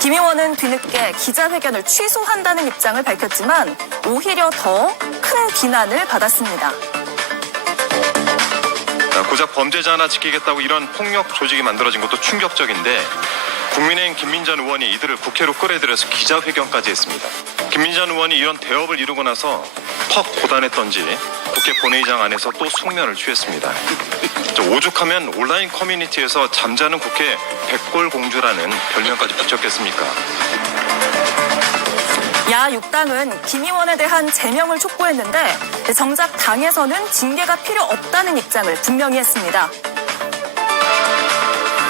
김 의원은 뒤늦게 기자회견을 취소한다는 입장을 밝혔지만 오히려 더 큰 비난을 받았습니다. 고작 범죄자 하나 지키겠다고 이런 폭력 조직이 만들어진 것도 충격적인데 국민의힘 김민전 의원이 이들을 국회로 끌어들여서 기자회견까지 했습니다. 김민전 의원이 이런 대업을 이루고 나서 퍽 고단했던지 국회 본회의장 안에서 또 숙면을 취했습니다. 오죽하면 온라인 커뮤니티에서 잠자는 국회 백골공주라는 별명까지 붙였겠습니까? 야6당은 김 의원에 대한 제명을 촉구했는데 정작 당에서는 징계가 필요 없다는 입장을 분명히 했습니다.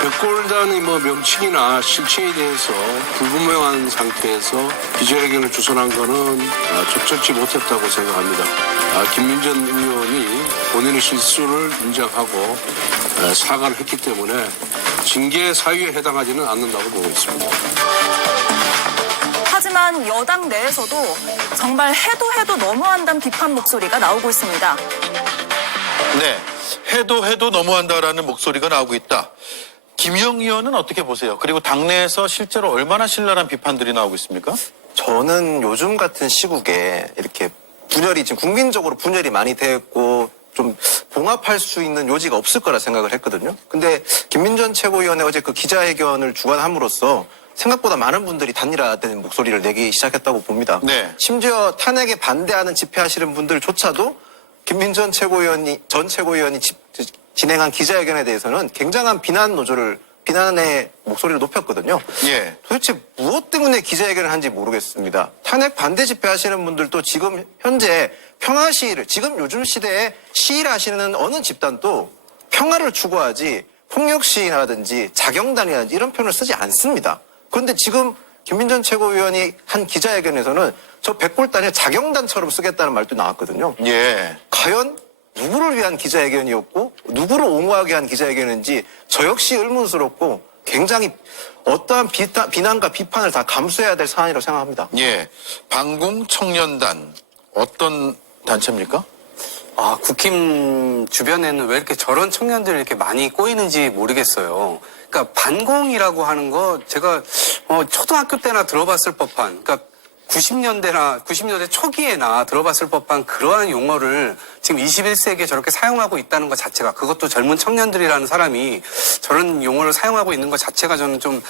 백골단의 명칭이나 실체에 대해서 불분명한 상태에서 기자회견을 주선한 것은 적절치 못했다고 생각합니다. 김민전 의원이 본인의 실수를 인정하고 사과를 했기 때문에 징계 사유에 해당하지는 않는다고 보고 있습니다. 하지만 여당 내에서도 정말 해도 너무한다는 비판 목소리가 나오고 있습니다. 네, 해도 너무한다라는 목소리가 나오고 있다. 김영 의원은 어떻게 보세요? 그리고 당내에서 실제로 얼마나 신랄한 비판들이 나오고 있습니까? 저는 요즘 같은 시국에 이렇게 분열이 지금 국민적으로 분열이 많이 됐고 좀 봉합할 수 있는 요지가 없을 거라 생각을 했거든요. 근데 김민전 최고위원회 어제 그 기자회견을 주관함으로써 생각보다 많은 분들이 단일화된 목소리를 내기 시작했다고 봅니다. 네. 심지어 탄핵에 반대하는 집회하시는 분들조차도 김민전 최고위원이 진행한 기자회견에 대해서는 굉장한 비난의 목소리를 높였거든요. 예. 도대체 무엇 때문에 기자회견을 한지 모르겠습니다. 탄핵 반대 집회하시는 분들도 지금 현재 평화 시위를 지금 요즘 시대에 시위를 하시는 어느 집단도 평화를 추구하지 폭력 시위라든지 자경단이라든지 이런 표현을 쓰지 않습니다. 그런데 지금 김민전 최고위원이 한 기자회견에서는 저 백골단을 자경단처럼 쓰겠다는 말도 나왔거든요. 예. 과연 누구를 위한 기자회견이었고 누구를 옹호하게 한 기자회견인지 저 역시 의문스럽고 굉장히 어떠한 비난과 비판을 다 감수해야 될 사안이라고 생각합니다. 예. 반공청년단 어떤 단체입니까? 국힘 주변에는 왜 이렇게 저런 청년들이 이렇게 많이 꼬이는지 모르겠어요. 그러니까 반공이라고 하는 거 제가 초등학교 때나 들어봤을 법한, 그러니까 90년대 초기에나 들어봤을 법한 그러한 용어를 지금 21세기에 저렇게 사용하고 있다는 것 자체가, 그것도 젊은 청년들이라는 사람이 저런 용어를 사용하고 있는 것 자체가 저는 좀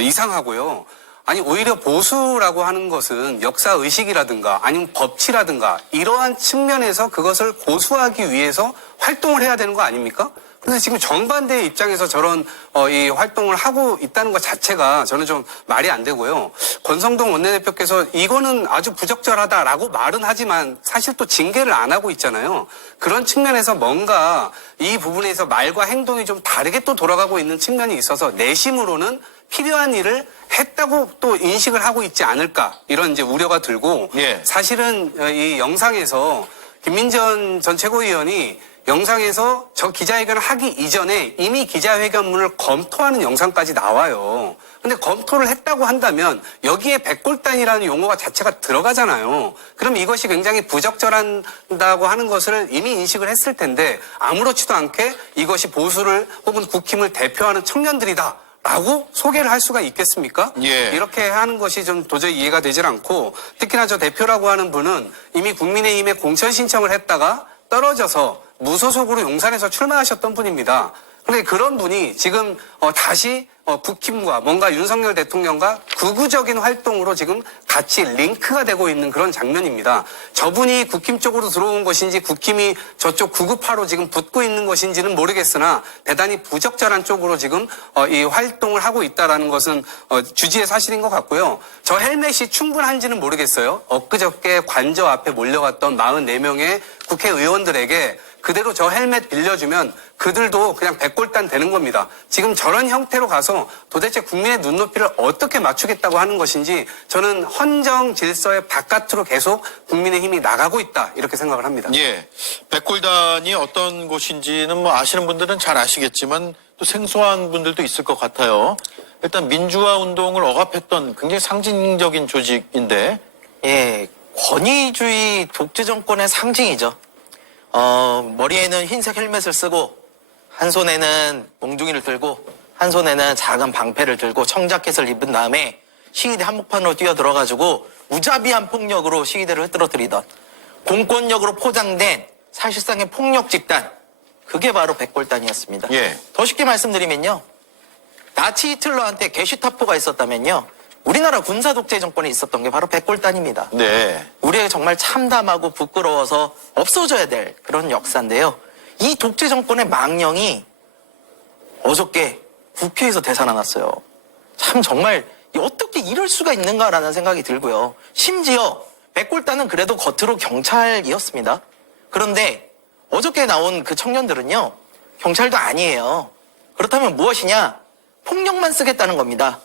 이상하고요. 아니 오히려 보수라고 하는 것은 역사의식이라든가 아니면 법치라든가 이러한 측면에서 그것을 고수하기 위해서 활동을 해야 되는 거 아닙니까? 그런데 지금 정반대의 입장에서 저런 이 활동을 하고 있다는 것 자체가 저는 좀 말이 안 되고요. 권성동 원내대표께서 이거는 아주 부적절하다라고 말은 하지만 사실 또 징계를 안 하고 있잖아요. 그런 측면에서 뭔가 이 부분에서 말과 행동이 좀 다르게 또 돌아가고 있는 측면이 있어서 내심으로는 필요한 일을 했다고 또 인식을 하고 있지 않을까 이런 이제 우려가 들고 예. 사실은 이 영상에서 김민전 전 최고위원이 영상에서 저 기자회견을 하기 이전에 이미 기자회견문을 검토하는 영상까지 나와요. 근데 검토를 했다고 한다면 여기에 백골단이라는 용어가 자체가 들어가잖아요. 그럼 이것이 굉장히 부적절한다고 하는 것을 이미 인식을 했을 텐데 아무렇지도 않게 이것이 보수를 혹은 국힘을 대표하는 청년들이다 라고 소개를 할 수가 있겠습니까? 예. 이렇게 하는 것이 좀 도저히 이해가 되질 않고, 특히나 저 대표라고 하는 분은 이미 국민의힘에 공천 신청을 했다가 떨어져서 무소속으로 용산에서 출마하셨던 분입니다. 그런데 그런 분이 지금 다시 국힘과 뭔가 윤석열 대통령과 극우적인 활동으로 지금 같이 링크가 되고 있는 그런 장면입니다. 저분이 국힘 쪽으로 들어온 것인지 국힘이 저쪽 극우파로 지금 붙고 있는 것인지는 모르겠으나 대단히 부적절한 쪽으로 지금 이 활동을 하고 있다라는 것은 주지의 사실인 것 같고요. 저 헬멧이 충분한지는 모르겠어요. 엊그저께 관저 앞에 몰려갔던 44명의 국회의원들에게 그대로 저 헬멧 빌려주면 그들도 그냥 백골단 되는 겁니다. 지금 저런 형태로 가서 도대체 국민의 눈높이를 어떻게 맞추겠다고 하는 것인지 저는 헌정 질서의 바깥으로 계속 국민의힘이 나가고 있다 이렇게 생각을 합니다. 예. 백골단이 어떤 곳인지는 뭐 아시는 분들은 잘 아시겠지만 또 생소한 분들도 있을 것 같아요. 일단 민주화 운동을 억압했던 굉장히 상징적인 조직인데, 예, 권위주의 독재 정권의 상징이죠. 머리에는 흰색 헬멧을 쓰고 한 손에는 몽둥이를 들고 한 손에는 작은 방패를 들고 청자켓을 입은 다음에 시위대 한복판으로 뛰어들어가지고 무자비한 폭력으로 시위대를 흐트러뜨리던 공권력으로 포장된 사실상의 폭력 집단, 그게 바로 백골단이었습니다. 예. 더 쉽게 말씀드리면요, 나치 히틀러한테 게슈타포가 있었다면요, 우리나라 군사 독재 정권이 있었던 게 바로 백골단입니다. 네. 우리에게 정말 참담하고 부끄러워서 없어져야 될 그런 역사인데요. 이 독재 정권의 망령이 어저께 국회에서 되살아났어요. 참 정말 어떻게 이럴 수가 있는가라는 생각이 들고요. 심지어 백골단은 그래도 겉으로 경찰이었습니다. 그런데 어저께 나온 그 청년들은요, 경찰도 아니에요. 그렇다면 무엇이냐? 폭력만 쓰겠다는 겁니다.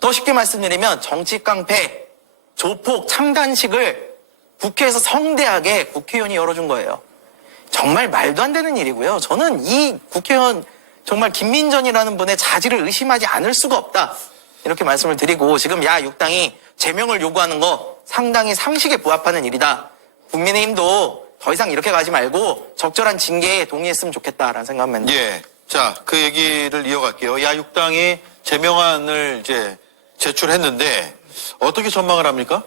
더 쉽게 말씀드리면 정치 깡패, 조폭, 참관식을 국회에서 성대하게 국회의원이 열어준 거예요. 정말 말도 안 되는 일이고요. 저는 이 국회의원 정말 김민전이라는 분의 자질을 의심하지 않을 수가 없다, 이렇게 말씀을 드리고, 지금 야6당이 제명을 요구하는 거 상당히 상식에 부합하는 일이다. 국민의힘도 더 이상 이렇게 가지 말고 적절한 징계에 동의했으면 좋겠다라는 생각입니다. 예. 자, 그 얘기를 이어갈게요. 야6당이 제명안을 이제 제출했는데 어떻게 전망을 합니까?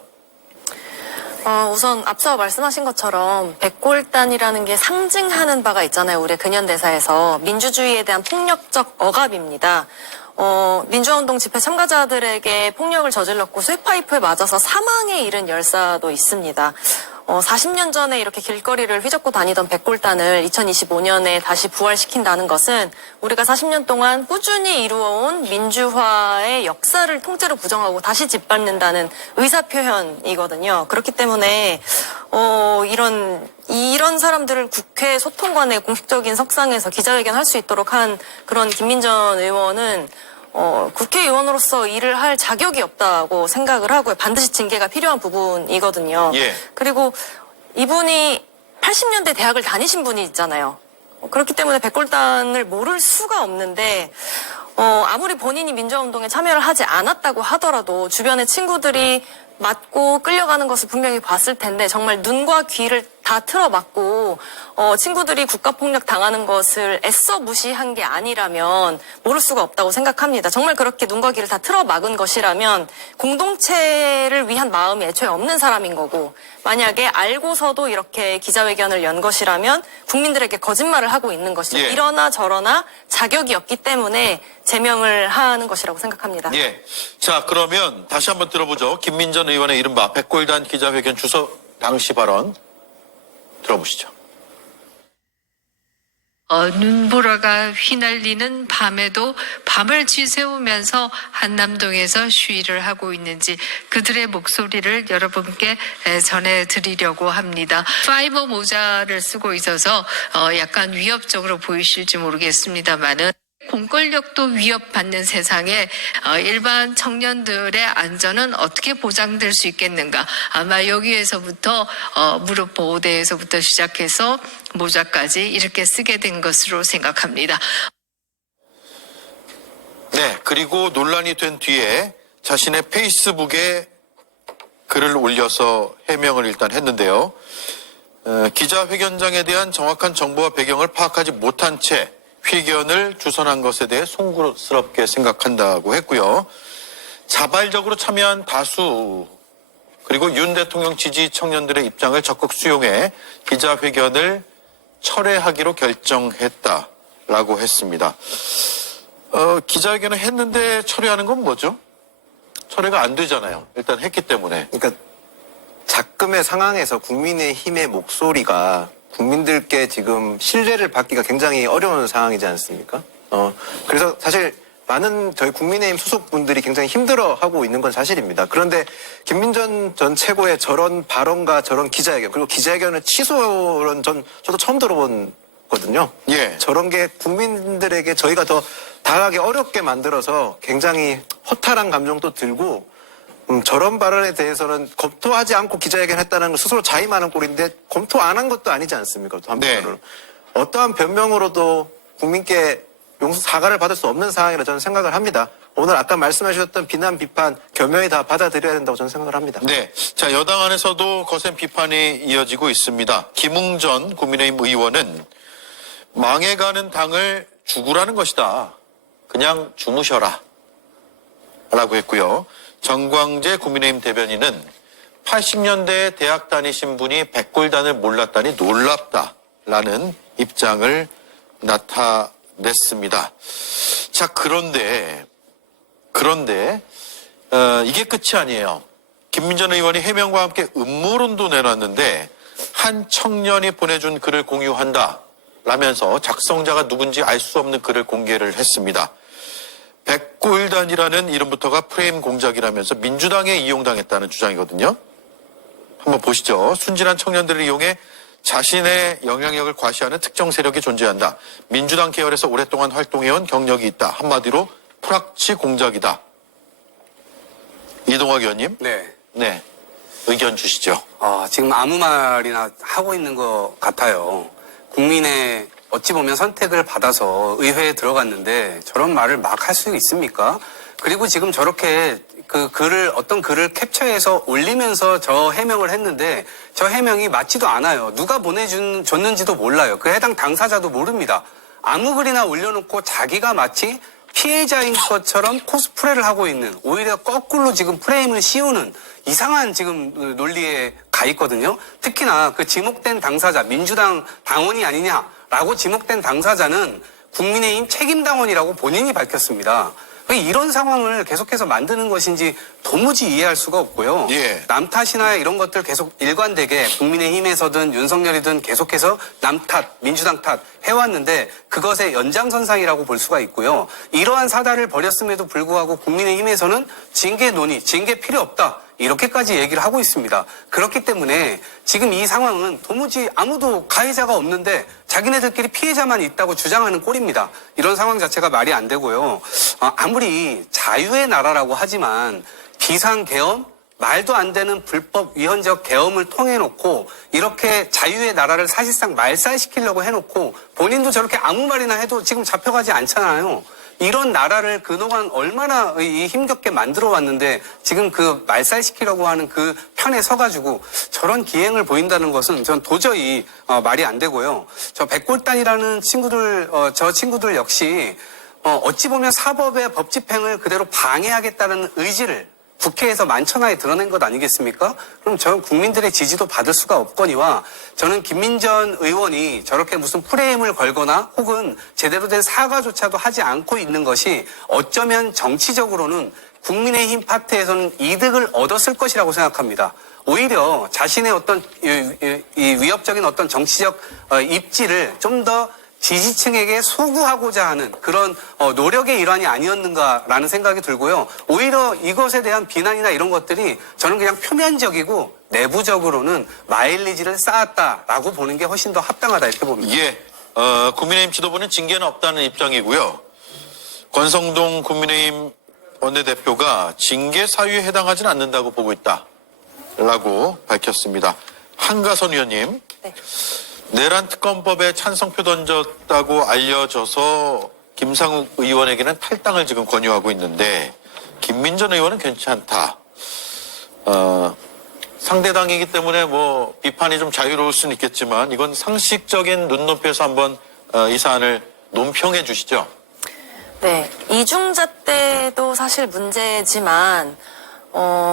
우선 앞서 말씀하신 것처럼 백골단이라는 게 상징하는 바가 있잖아요. 우리 근현대사에서 민주주의에 대한 폭력적 억압입니다. 민주화운동 집회 참가자들에게 폭력을 저질렀고 쇠파이프에 맞아서 사망에 이른 열사도 있습니다. 40년 전에 이렇게 길거리를 휘젓고 다니던 백골단을 2025년에 다시 부활시킨다는 것은 우리가 40년 동안 꾸준히 이루어온 민주화의 역사를 통째로 부정하고 다시 짓밟는다는 의사표현이거든요. 그렇기 때문에 이런 사람들을 국회 소통관의 공식적인 석상에서 기자회견 할 수 있도록 한 그런 김민전 의원은 국회의원으로서 일을 할 자격이 없다고 생각을 하고요. 반드시 징계가 필요한 부분이거든요. 예. 그리고 이분이 80년대 대학을 다니신 분이 있잖아요. 그렇기 때문에 백골단을 모를 수가 없는데, 아무리 본인이 민주화운동에 참여를 하지 않았다고 하더라도 주변의 친구들이 맞고 끌려가는 것을 분명히 봤을 텐데, 정말 눈과 귀를 다 틀어막고 친구들이 국가폭력 당하는 것을 애써 무시한 게 아니라면 모를 수가 없다고 생각합니다. 정말 그렇게 눈과 귀를 다 틀어막은 것이라면 공동체를 위한 마음이 애초에 없는 사람인 거고, 만약에 알고서도 이렇게 기자회견을 연 것이라면 국민들에게 거짓말을 하고 있는 것이죠. 예. 이러나 저러나 자격이 없기 때문에 제명을 하는 것이라고 생각합니다. 예. 자, 그러면 다시 한번 들어보죠. 김민전 의원의 이른바 백골단 기자회견 주소 당시 발언 들어보시죠. 눈보라가 휘날리는 밤에도 밤을 쥐세우면서 한남동에서 시위를 하고 있는지 그들의 목소리를 여러분께 전해드리려고 합니다. 파이버 모자를 쓰고 있어서 약간 위협적으로 보이실지 모르겠습니다만은, 공권력도 위협받는 세상에 일반 청년들의 안전은 어떻게 보장될 수 있겠는가. 아마 여기에서부터 무릎 보호대에서부터 시작해서 모자까지 이렇게 쓰게 된 것으로 생각합니다. 네, 그리고 논란이 된 뒤에 자신의 페이스북에 글을 올려서 해명을 일단 했는데요. 기자회견장에 대한 정확한 정보와 배경을 파악하지 못한 채 휘견을 주선한 것에 대해 송구스럽게 생각한다고 했고요. 자발적으로 참여한 다수 그리고 윤 대통령 지지 청년들의 입장을 적극 수용해 기자회견을 철회하기로 결정했다라고 했습니다. 기자회견을 했는데 철회하는 건 뭐죠? 철회가 안 되잖아요. 일단 했기 때문에. 그러니까 작금의 상황에서 국민의힘의 목소리가 국민들께 지금 신뢰를 받기가 굉장히 어려운 상황이지 않습니까? 그래서 사실 많은 저희 국민의힘 소속분들이 굉장히 힘들어하고 있는 건 사실입니다. 그런데 김민전 전 최고의 저런 발언과 저런 기자회견, 그리고 기자회견을 취소는 저도 처음 들어본 거든요. 예. 저런 게 국민들에게 저희가 더 다가가기 어렵게 만들어서 굉장히 허탈한 감정도 들고 저런 발언에 대해서는 검토하지 않고 기자회견 했다는 걸 스스로 자임하는 꼴인데 검토 안 한 것도 아니지 않습니까? 또 한편으로는. 어떠한 변명으로도 국민께 사과를 받을 수 없는 상황이라 저는 생각을 합니다. 오늘 아까 말씀하셨던 비난, 비판 겸허히 다 받아들여야 된다고 저는 생각을 합니다. 네. 자, 여당 안에서도 거센 비판이 이어지고 있습니다. 김웅전 국민의힘 의원은 망해가는 당을 죽으라는 것이다. 그냥 주무셔라. 라고 했고요. 정광재 국민의힘 대변인은 80년대에 대학 다니신 분이 백골단을 몰랐다니 놀랍다라는 입장을 나타냈습니다. 자, 그런데 이게 끝이 아니에요. 김민전 의원이 해명과 함께 음모론도 내놨는데 한 청년이 보내준 글을 공유한다 라면서 작성자가 누군지 알 수 없는 글을 공개를 했습니다. 백골단이라는 이름부터가 프레임 공작이라면서 민주당에 이용당했다는 주장이거든요. 한번 보시죠. 순진한 청년들을 이용해 자신의 영향력을 과시하는 특정 세력이 존재한다. 민주당 계열에서 오랫동안 활동해온 경력이 있다. 한마디로 프락치 공작이다. 이동학 의원님. 네. 의견 주시죠. 지금 아무 말이나 하고 있는 것 같아요. 국민의 어찌 보면 선택을 받아서 의회에 들어갔는데 저런 말을 막 할 수 있습니까? 그리고 지금 저렇게 어떤 글을 캡처해서 올리면서 저 해명을 했는데 저 해명이 맞지도 않아요. 누가 줬는지도 몰라요. 그 해당 당사자도 모릅니다. 아무 글이나 올려놓고 자기가 마치 피해자인 것처럼 코스프레를 하고 있는, 오히려 거꾸로 지금 프레임을 씌우는 이상한 지금 논리에 가 있거든요. 특히나 그 지목된 당사자, 민주당 당원이 아니냐라고 지목된 당사자는 국민의힘 책임당원이라고 본인이 밝혔습니다. 이런 상황을 계속해서 만드는 것인지 도무지 이해할 수가 없고요. 남 탓이나 이런 것들 계속 일관되게 국민의힘에서든 윤석열이든 계속해서 남 탓, 민주당 탓 해왔는데 그것의 연장선상이라고 볼 수가 있고요. 이러한 사달을 벌였음에도 불구하고 국민의힘에서는 징계 논의, 징계 필요 없다. 이렇게까지 얘기를 하고 있습니다. 그렇기 때문에 지금 이 상황은 도무지 아무도 가해자가 없는데 자기네들끼리 피해자만 있다고 주장하는 꼴입니다. 이런 상황 자체가 말이 안 되고요. 아무리 자유의 나라라고 하지만 비상계엄, 말도 안 되는 불법 위헌적 계엄을 통해 놓고 이렇게 자유의 나라를 사실상 말살시키려고 해놓고 본인도 저렇게 아무 말이나 해도 지금 잡혀가지 않잖아요. 이런 나라를 그동안 얼마나 힘겹게 만들어 왔는데 지금 그 말살시키려고 하는 그 편에 서가지고 저런 기행을 보인다는 것은 전 도저히 말이 안 되고요. 저 백골단이라는 친구들, 저 친구들 역시 어찌 보면 사법의 법 집행을 그대로 방해하겠다는 의지를 국회에서 만천하에 드러낸 것 아니겠습니까? 그럼 저는 국민들의 지지도 받을 수가 없거니와 저는 김민전 의원이 저렇게 무슨 프레임을 걸거나 혹은 제대로 된 사과조차도 하지 않고 있는 것이 어쩌면 정치적으로는 국민의힘 파트에서는 이득을 얻었을 것이라고 생각합니다. 오히려 자신의 어떤 이 위협적인 어떤 정치적 입지를 좀 더 지지층에게 소구하고자 하는 그런 노력의 일환이 아니었는가라는 생각이 들고요. 오히려 이것에 대한 비난이나 이런 것들이 저는 그냥 표면적이고 내부적으로는 마일리지를 쌓았다라고 보는 게 훨씬 더 합당하다 이렇게 봅니다. 국민의힘 지도부는 징계는 없다는 입장이고요. 권성동 국민의힘 원내대표가 징계 사유에 해당하지는 않는다고 보고 있다라고 밝혔습니다. 한가선 의원님. 네. 내란 특검법에 찬성표 던졌다고 알려져서 김상욱 의원에게는 탈당을 지금 권유하고 있는데 김민전 의원은 괜찮다. 상대당이기 때문에 비판이 좀 자유로울 수는 있겠지만 이건 상식적인 눈높이에서 한번 이 사안을 논평해 주시죠. 네, 이중자 때도 사실 문제지만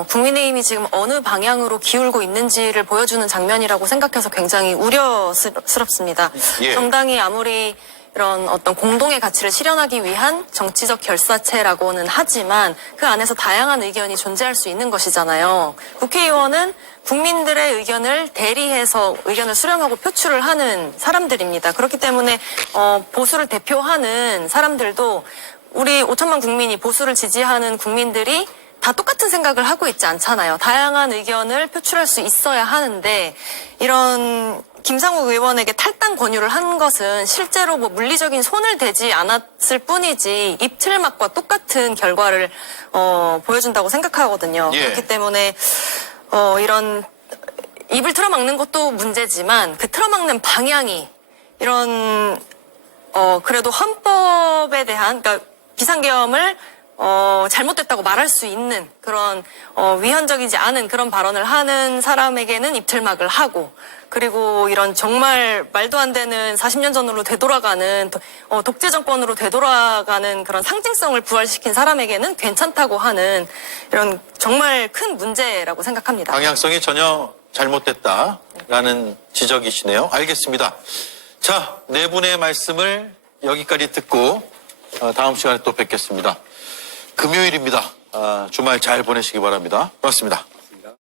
국민의힘이 지금 어느 방향으로 기울고 있는지를 보여주는 장면이라고 생각해서 굉장히 우려스럽습니다. 예. 정당이 아무리 이런 어떤 공동의 가치를 실현하기 위한 정치적 결사체라고는 하지만 그 안에서 다양한 의견이 존재할 수 있는 것이잖아요. 국회의원은 국민들의 의견을 대리해서 의견을 수렴하고 표출을 하는 사람들입니다. 그렇기 때문에 보수를 대표하는 사람들도 우리 5천만 국민이 보수를 지지하는 국민들이 다 똑같은 생각을 하고 있지 않잖아요. 다양한 의견을 표출할 수 있어야 하는데 이런 김상욱 의원에게 탈당 권유를 한 것은 실제로 뭐 물리적인 손을 대지 않았을 뿐이지 입틀막과 똑같은 결과를 보여준다고 생각하거든요. 예. 그렇기 때문에 이런 입을 틀어막는 것도 문제지만 그 틀어막는 방향이 이런 그래도 헌법에 대한 그러니까 비상계엄을 잘못됐다고 말할 수 있는 그런 위헌적이지 않은 그런 발언을 하는 사람에게는 입틀막을 하고 그리고 이런 정말 말도 안 되는 40년 전으로 되돌아가는 독재 정권으로 되돌아가는 그런 상징성을 부활시킨 사람에게는 괜찮다고 하는 이런 정말 큰 문제라고 생각합니다. 방향성이 전혀 잘못됐다라는 지적이시네요. 알겠습니다. 자, 네 분의 말씀을 여기까지 듣고 다음 시간에 또 뵙겠습니다. 금요일입니다. 주말 잘 보내시기 바랍니다. 고맙습니다.